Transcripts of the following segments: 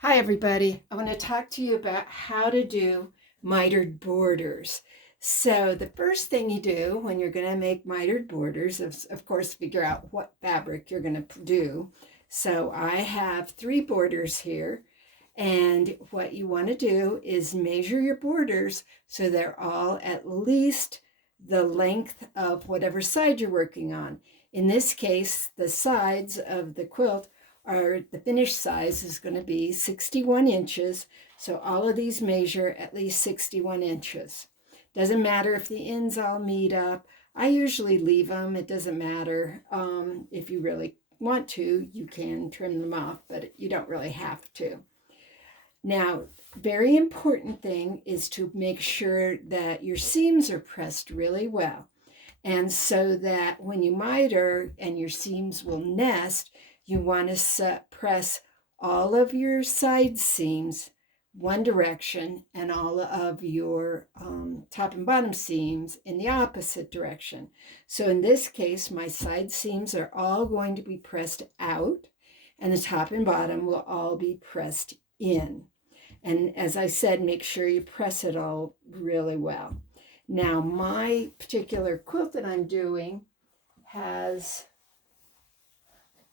Hi everybody, I want to talk to you about how to do mitered borders. So the first thing you do when you're going to make mitered borders is of course figure out what fabric you're going to do. So I have 3 borders here, and what you want to do is measure your borders so they're all at least the length of whatever side you're working on. In this case, the sides of the quilt the finished size is going to be 61 inches. So all of these measure at least 61 inches. Doesn't matter if the ends all meet up. I usually leave them. It doesn't matter. If you really want to, you can trim them off, but you don't really have to. Now, very important thing is to make sure that your seams are pressed really well. And so that when you miter and your seams will nest, you want to press all of your side seams one direction and all of your top and bottom seams in the opposite direction. So in this case, my side seams are all going to be pressed out, and the top and bottom will all be pressed in. And as I said, make sure you press it all really well. Now, my particular quilt that I'm doing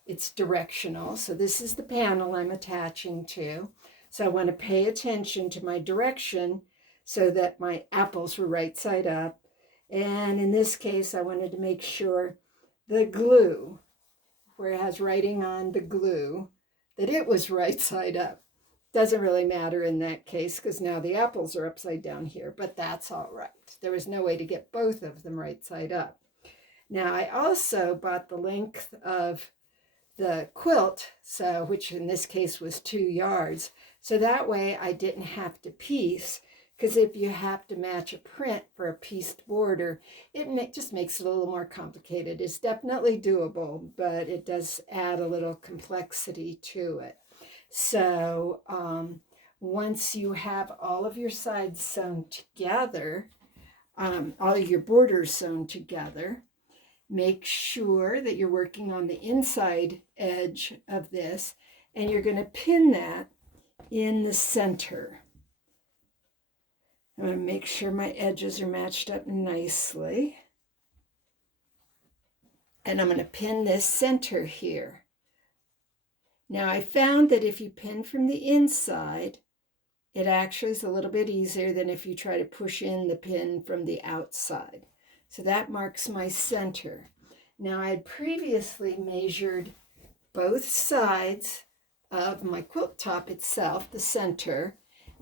it's directional. So this is the panel I'm attaching to. So I want to pay attention to my direction so that my apples were right side up. And in this case, I wanted to make sure the glue, where it has writing on the glue, that it was right side up. Doesn't really matter in that case because now the apples are upside down here, but that's all right. There was no way to get both of them right side up. Now I also bought the length of the quilt, so which in this case was 2 yards. So that way I didn't have to piece, because if you have to match a print for a pieced border, it just makes it a little more complicated. It's definitely doable, but it does add a little complexity to it. So once you have all of your sides sewn together, all of your borders sewn together, make sure that you're working on the inside edge of this, and you're going to pin that in the center. I'm going to make sure my edges are matched up nicely. And I'm going to pin this center here. Now I found that if you pin from the inside, it actually is a little bit easier than if you try to push in the pin from the outside. So that marks my center. Now I had previously measured both sides of my quilt top itself, the center,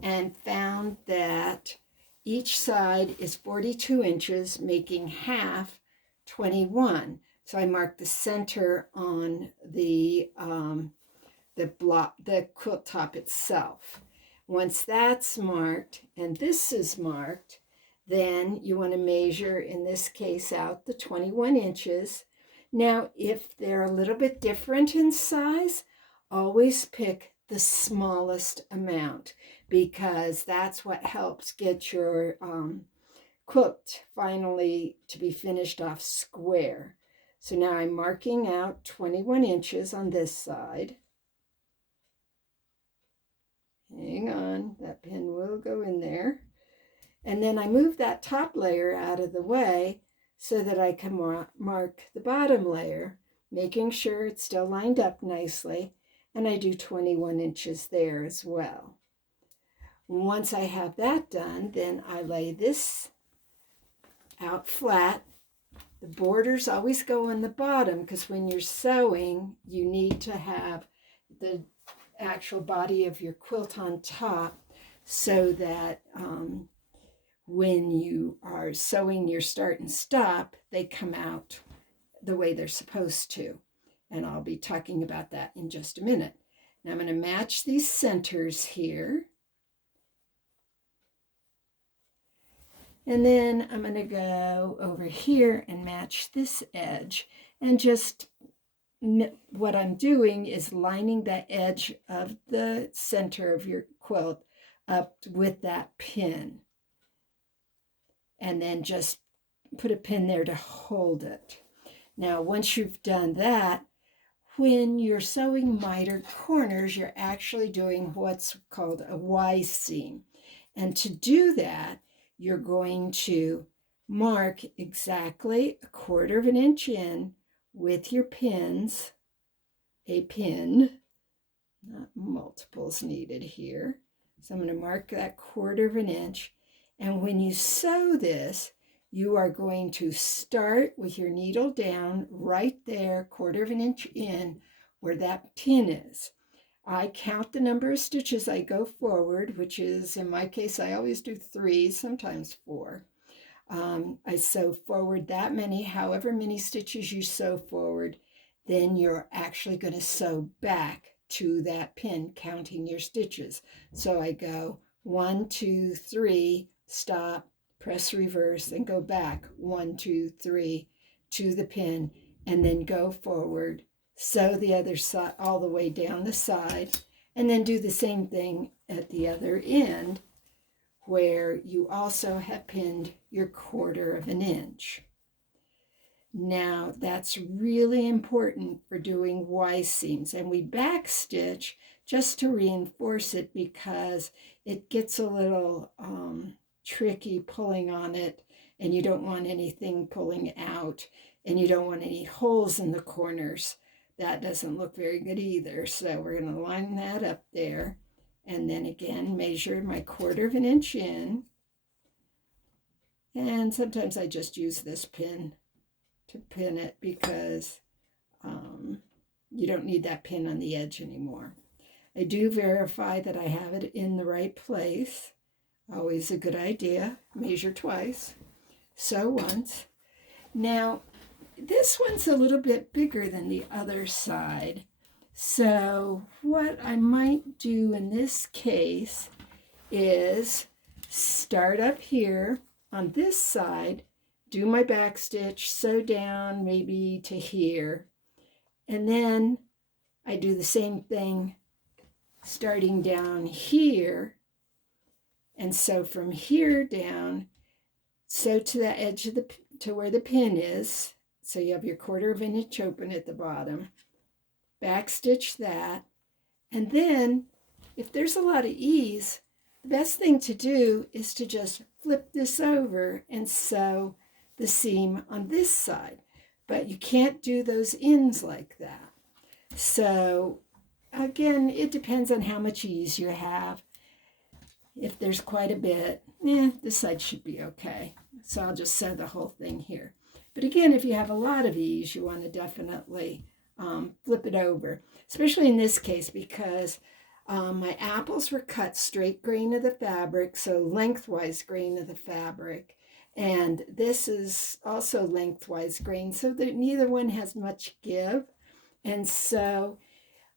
and found that each side is 42 inches, making half 21. So I marked the center on the quilt top itself. Once that's marked and this is marked, then you want to measure, in this case, out the 21 inches. Now, if they're a little bit different in size, always pick the smallest amount, because that's what helps get your quilt finally to be finished off square. So now I'm marking out 21 inches on this side. Hang on, that pin will go in there. And then I move that top layer out of the way so that I can mark the bottom layer, making sure it's still lined up nicely. And I do 21 inches there as well. Once I have that done, then I lay this out flat. The borders always go on the bottom, because when you're sewing, you need to have the actual body of your quilt on top, so that when you are sewing your start and stop, they come out the way they're supposed to. And I'll be talking about that in just a minute. Now I'm going to match these centers here. And then I'm going to go over here and match this edge. And just what I'm doing is lining that edge of the center of your quilt up with that pin. And then just put a pin there to hold it. Now, once you've done that, when you're sewing mitered corners, you're actually doing what's called a Y seam. And to do that, you're going to mark exactly 1/4 of an inch in with your pins, a pin, not multiples needed here. So I'm going to mark that 1/4 of an inch. And when you sew this, you are going to start with your needle down right there, 1/4 of an inch in where that pin is. I count the number of stitches I go forward, which is, in my case, I always do 3, sometimes 4. I sew forward that many, however many stitches you sew forward, then you're actually going to sew back to that pin, counting your stitches. So I go 1, 2, 3, stop, press reverse, and go back 1, 2, 3 to the pin, and then go forward, sew the other side all the way down the side, and then do the same thing at the other end where you also have pinned your 1/4 of an inch. Now that's really important for doing Y seams, and we backstitch just to reinforce it because it gets a little tricky pulling on it, and you don't want anything pulling out, and you don't want any holes in the corners. That doesn't look very good either. So we're going to line that up there, and then again measure my 1/4 of an inch in, and sometimes I just use this pin to pin it because you don't need that pin on the edge anymore. I do verify that I have it in the right place. Always a good idea. Measure twice, sew once. Now this one's a little bit bigger than the other side, so what I might do in this case is start up here on this side, do my back stitch, sew down maybe to here, and then I do the same thing starting down here, and sew from here down, sew to the edge of to where the pin is, so you have your 1/4 of an inch open at the bottom, back stitch that, and then if there's a lot of ease, the best thing to do is to just flip this over and sew the seam on this side, but you can't do those ends like that. So again, it depends on how much ease you have. If there's quite a bit, this side should be okay. So I'll just sew the whole thing here. But again, if you have a lot of ease, you want to definitely flip it over, especially in this case because my apples were cut straight grain of the fabric, so lengthwise grain of the fabric. And this is also lengthwise grain, so that neither one has much give. And so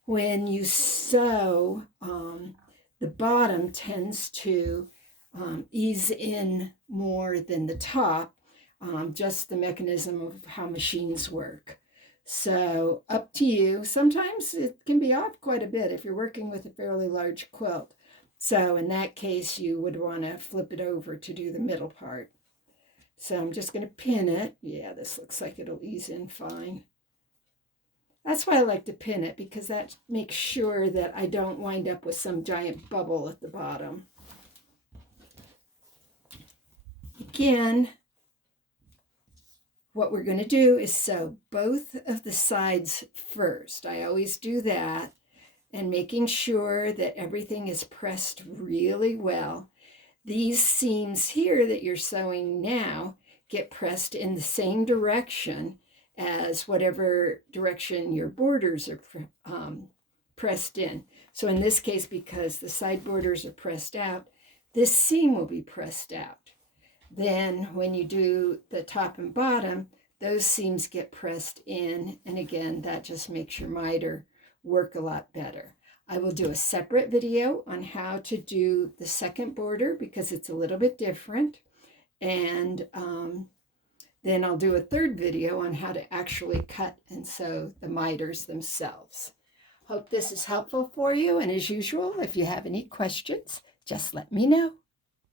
when you sew, the bottom tends to ease in more than the top, just the mechanism of how machines work. So up to you. Sometimes it can be off quite a bit if you're working with a fairly large quilt. So in that case, you would want to flip it over to do the middle part. So I'm just going to pin it. Yeah, this looks like it'll ease in fine. That's why I like to pin it, because that makes sure that I don't wind up with some giant bubble at the bottom. Again, what we're going to do is sew both of the sides first. I always do that, and making sure that everything is pressed really well. These seams here that you're sewing now get pressed in the same direction as whatever direction your borders are pressed in. So in this case, because the side borders are pressed out, this seam will be pressed out. Then when you do the top and bottom, those seams get pressed in, and again, that just makes your miter work a lot better. I will do a separate video on how to do the second border because it's a little bit different, and then I'll do a third video on how to actually cut and sew the miters themselves. Hope this is helpful for you, and as usual, if you have any questions, just let me know.